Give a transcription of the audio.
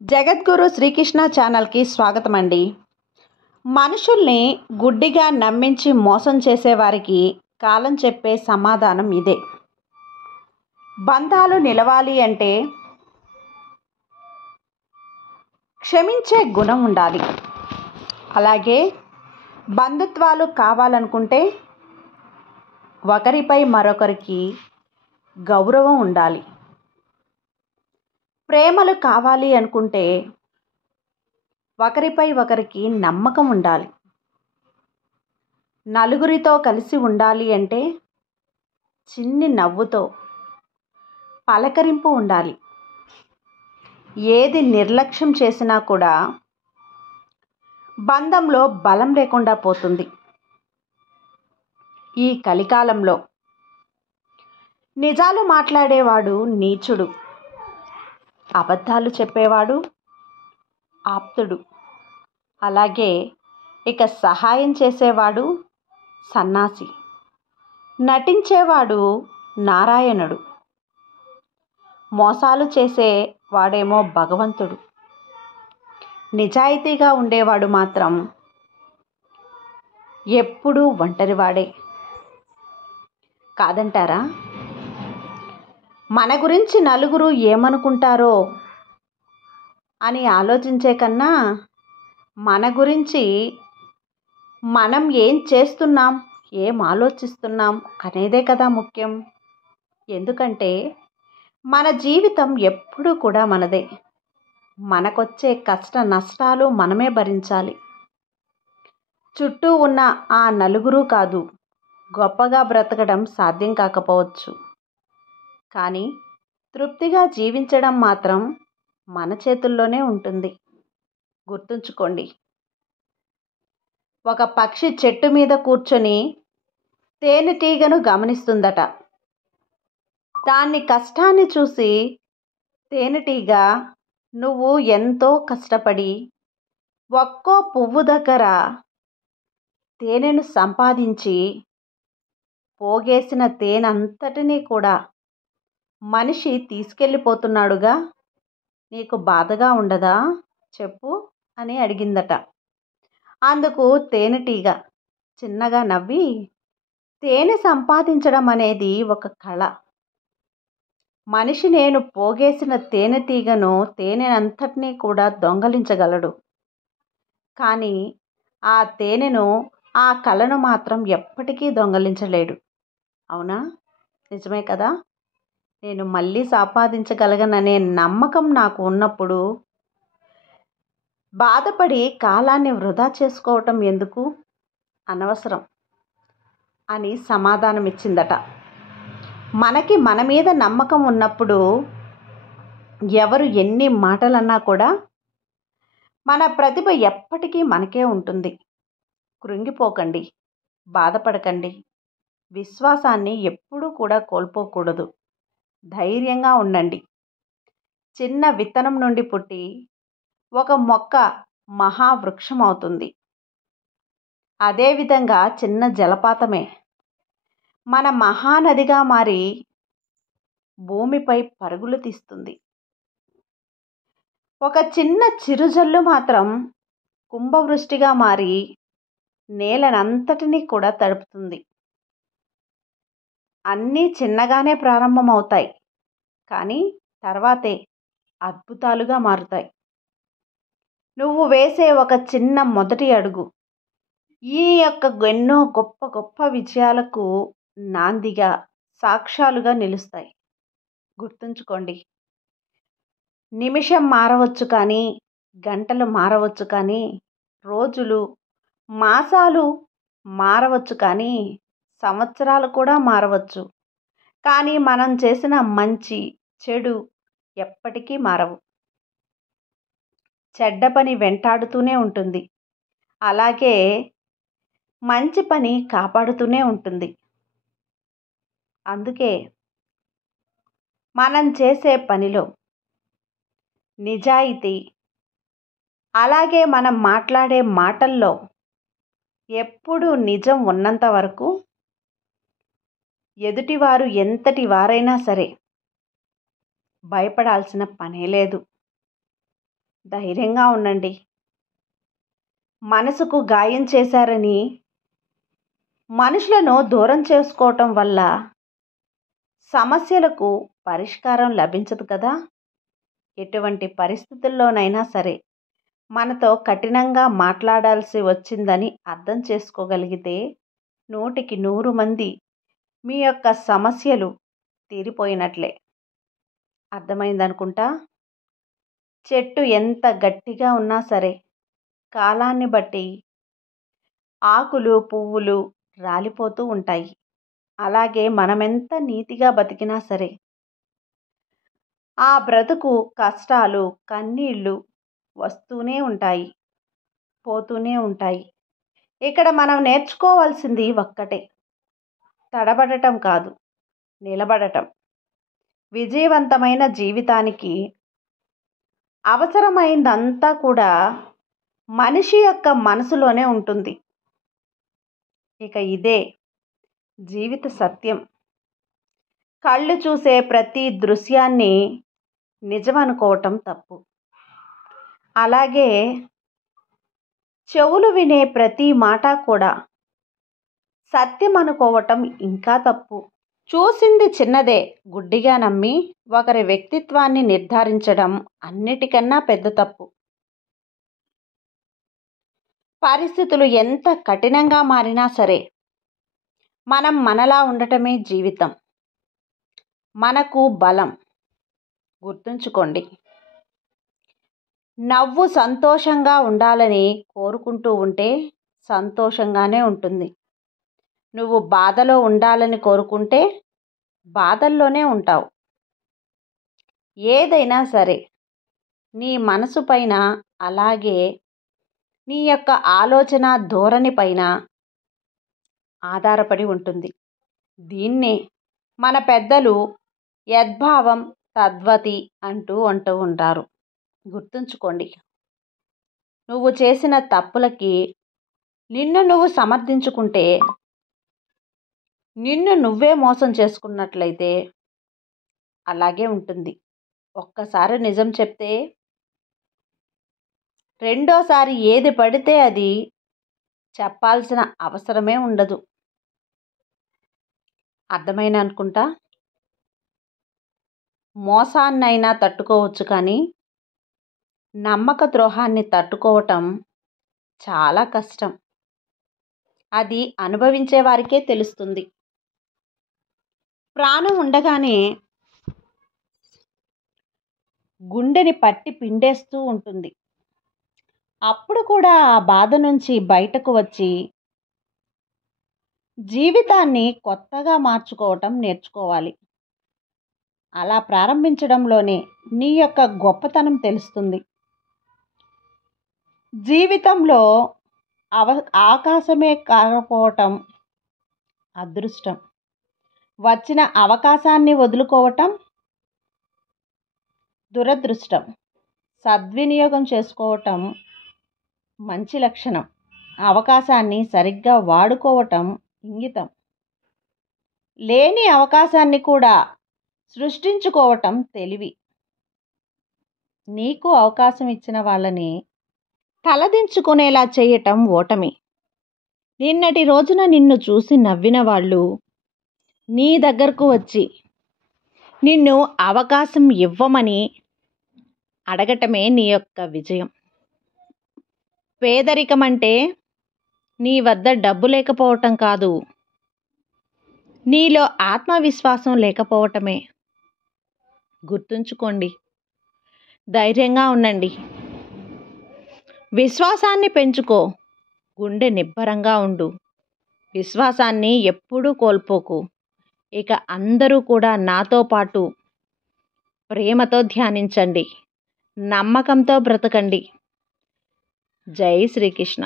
జగద్గురు శ్రీకృష్ణ ఛానల్కి స్వాగతం అండి. మనుషుల్ని గుడ్డిగా నమ్మించి మోసం చేసేవారికి కాలం చెప్పే సమాధానం ఇదే. బంధాలు నిలవాలి అంటే క్షమించే గుణం ఉండాలి. అలాగే బంధుత్వాలు కావాలనుకుంటే ఒకరిపై మరొకరికి గౌరవం ఉండాలి. ప్రేమలు కావాలి అనుకుంటే ఒకరిపై ఒకరికి నమ్మకం ఉండాలి. నలుగురితో కలిసి ఉండాలి అంటే చిన్ని నవ్వుతో పలకరింపు ఉండాలి. ఏది నిర్లక్ష్యం చేసినా కూడా బంధంలో బలం లేకుండా పోతుంది. ఈ కలికాలంలో నిజాలు మాట్లాడేవాడు నీచుడు, అబద్ధాలు చెప్పేవాడు ఆప్తుడు, అలాగే ఇక సహాయం చేసేవాడు సన్నాసి, నటించేవాడు నారాయణుడు, మోసాలు చేసేవాడేమో భగవంతుడు, నిజాయితీగా ఉండేవాడు మాత్రం ఎప్పుడూ ఒంటరివాడే. కాదంటారా? మన గురించి నలుగురు ఏమనుకుంటారో అని ఆలోచించే కన్నా మన గురించి మనం ఏం చేస్తున్నాం, ఏం ఆలోచిస్తున్నాం అనేదే కదా ముఖ్యం. ఎందుకంటే మన జీవితం ఎప్పుడూ కూడా మనదే. మనకొచ్చే కష్ట నష్టాలు మనమే భరించాలి. చుట్టూ ఉన్న ఆ నలుగురు కాదు గొప్పగా బ్రతకడం సాధ్యం కాకపోవచ్చు, కానీ తృప్తిగా జీవించడం మాత్రం మన చేతుల్లోనే ఉంటుంది. గుర్తుంచుకోండి. ఒక పక్షి చెట్టు మీద కూర్చొని తేనెటీగను గమనిస్తుందట. దాని కష్టాన్ని చూసి తేనెటీగ, నువ్వు ఎంతో కష్టపడి ఒక్కో పువ్వు దగ్గర తేనెను సంపాదించి పోగేసిన తేనంతటినీ కూడా మనిషి తీసుకెళ్ళిపోతున్నాడుగా, నీకు బాధగా ఉండదా చెప్పు అని అడిగిందట. అందుకు తేనెటీగ చిన్నగా నవ్వి, తేనె సంపాదించడం అనేది ఒక కళ. మనిషి నేను పోగేసిన తేనెటీగను తేనెనంతటినీ కూడా దొంగలించగలడు, కానీ ఆ తేనెను, ఆ కళను మాత్రం ఎప్పటికీ దొంగలించలేడు. అవునా? నిజమే కదా? నేను మళ్ళీ సంపాదించగలగననే నమ్మకం నాకు ఉన్నప్పుడు బాధపడి కాలాన్ని వృధా చేసుకోవటం ఎందుకు, అనవసరం అని సమాధానం ఇచ్చిందట. మనకి మన మీద నమ్మకం ఉన్నప్పుడు ఎవరు ఎన్ని మాటలన్నా కూడా మన ప్రతిభ ఎప్పటికీ మనకే ఉంటుంది. కృంగిపోకండి, బాధపడకండి. విశ్వాసాన్ని ఎప్పుడూ కూడా కోల్పోకూడదు. ధైర్యంగా ఉండండి. చిన్న విత్తనం నుండి పుట్టి ఒక మొక్క మహావృక్షం అవుతుంది. అదేవిధంగా చిన్న జలపాతమే మన మహానదిగా మారి భూమిపై పరుగులు తీస్తుంది. ఒక చిన్న చిరుజల్లు మాత్రం కుంభవృష్టిగా మారి నేలనంతటినీ కూడా తడుపుతుంది. అన్నీ చిన్నగానే ప్రారంభమవుతాయి, కానీ తర్వాతే అద్భుతాలుగా మారుతాయి. నువ్వు వేసే ఒక చిన్న మొదటి అడుగు ఈ ఎన్నో గొప్ప గొప్ప విజయాలకు నాందిగా, సాక్ష్యాలుగా నిలుస్తాయి. గుర్తుంచుకోండి. నిమిషం మారవచ్చు కానీ, గంటలు మారవచ్చు కానీ, రోజులు, మాసాలు మారవచ్చు కానీ, సంవత్సరాలు కూడా మారవచ్చు, కానీ మనం చేసిన మంచి చెడు ఎప్పటికీ మారవు. చెడ్డ పని వెంటాడుతూనే ఉంటుంది, అలాగే మంచి పని కాపాడుతూనే ఉంటుంది. అందుకే మనం చేసే పనిలో నిజాయితీ, అలాగే మనం మాట్లాడే మాటల్లో ఎప్పుడూ నిజం ఉన్నంత వరకు ఎదుటివారు ఎంతటి వారైనా సరే భయపడాల్సిన పనే లేదు. ధైర్యంగా ఉండండి. మనసుకు గాయం చేశారని మనుషులను దూరం చేసుకోవటం వల్ల సమస్యలకు పరిష్కారం లభించదు కదా. ఎటువంటి పరిస్థితుల్లోనైనా సరే మనతో కఠినంగా మాట్లాడాల్సి వచ్చిందని అర్థం చేసుకోగలిగితే 100కి 100 మంది మీ యొక్క సమస్యలు తీరిపోయినట్లే. అర్థమైందనుకుంటా. చెట్టు ఎంత గట్టిగా ఉన్నా సరే కాలాన్ని బట్టి ఆకులు పువ్వులు రాలిపోతూ ఉంటాయి. అలాగే మనమెంత నీతిగా బతికినా సరే ఆ బ్రతుకు కష్టాలు కన్నీళ్ళు వస్తూనే ఉంటాయి, పోతూనే ఉంటాయి. ఇక్కడ మనం నేర్చుకోవాల్సింది ఒక్కటే, తడబడటం కాదు, నిలబడటం. విజయవంతమైన జీవితానికి అవసరమైందంతా కూడా మనిషి యొక్క మనసులోనే ఉంటుంది. ఇక ఇదే జీవిత సత్యం. కళ్ళు చూసే ప్రతి దృశ్యాన్ని నిజమనుకోవటం తప్పు. అలాగే చెవులు వినే ప్రతి మాట కూడా సత్యం అనుకోవటం ఇంకా తప్పు. చూసింది చిన్నదే గుడ్డిగా నమ్మి ఒకరి వ్యక్తిత్వాన్ని నిర్ధారించడం అన్నిటికన్నా పెద్ద తప్పు. పరిస్థితులు ఎంత కఠినంగా మారినా సరే మనం మనలా ఉండటమే జీవితం, మనకు బలం. గుర్తుంచుకోండి. నవ్వు సంతోషంగా ఉండాలని కోరుకుంటూ ఉంటే సంతోషంగానే ఉంటుంది. నువ్వు బాధలో ఉండాలని కోరుకుంటే బాధల్లోనే ఉంటావు. ఏదైనా సరే నీ మనసు పైన, అలాగే నీ యొక్క ఆలోచన ధోరణి పైన ఆధారపడి ఉంటుంది. దీన్నే మన పెద్దలు యద్భావం తద్వతి అంటూ ఉంటారు. గుర్తుంచుకోండి. నువ్వు చేసిన తప్పులకి నిన్ను నువ్వు సమర్థించుకుంటే నిన్ను నువ్వే మోసం చేసుకున్నట్లయితే అలాగే ఉంటుంది. ఒక్కసారి నిజం చెప్తే రెండోసారి ఏది పడితే అది చెప్పాల్సిన అవసరమే ఉండదు. అర్థమైన అనుకుంటా. మోసాన్నైనా తట్టుకోవచ్చు, కానీ నమ్మక ద్రోహాన్ని తట్టుకోవటం చాలా కష్టం. అది అనుభవించే వారికే తెలుస్తుంది. ప్రాణం ఉండగానే గుండెని పట్టి పిండేస్తూ ఉంటుంది. అప్పుడు కూడా ఆ బాధ నుంచి బయటకు వచ్చి జీవితాన్ని కొత్తగా మార్చుకోవటం నేర్చుకోవాలి. అలా ప్రారంభించడంలోనే నీ యొక్క గొప్పతనం తెలుస్తుంది. జీవితంలో ఆకాశమే కాకపోవటం అదృష్టం. వచ్చిన అవకాశాన్ని వదులుకోవటం దురదృష్టం. సద్వినియోగం చేసుకోవటం మంచి లక్షణం. అవకాశాన్ని సరిగ్గా వాడుకోవటం ఇంగితం. లేని అవకాశాన్ని కూడా సృష్టించుకోవటం తెలివి. నీకు అవకాశం ఇచ్చిన వాళ్ళని తలదించుకునేలా చేయటం ఓటమి. నిన్నటి రోజున నిన్ను చూసి నవ్విన వాళ్ళు నీ దగ్గరకు వచ్చి నిన్ను అవకాశం ఇవ్వమని అడగటమే నీ యొక్క విజయం. పేదరికం అంటే నీ వద్ద డబ్బు లేకపోవటం కాదు, నీలో ఆత్మవిశ్వాసం లేకపోవటమే. గుర్తుంచుకోండి. ధైర్యంగా ఉండండి. విశ్వాసాన్ని పెంచుకో. గుండె నిబ్బరంగా ఉండు. విశ్వాసాన్ని ఎప్పుడూ కోల్పోకు. ఇక అందరూ కూడా నాతో పాటు ప్రేమతో ధ్యానించండి. నమ్మకంతో బ్రతకండి. జై శ్రీకృష్ణ.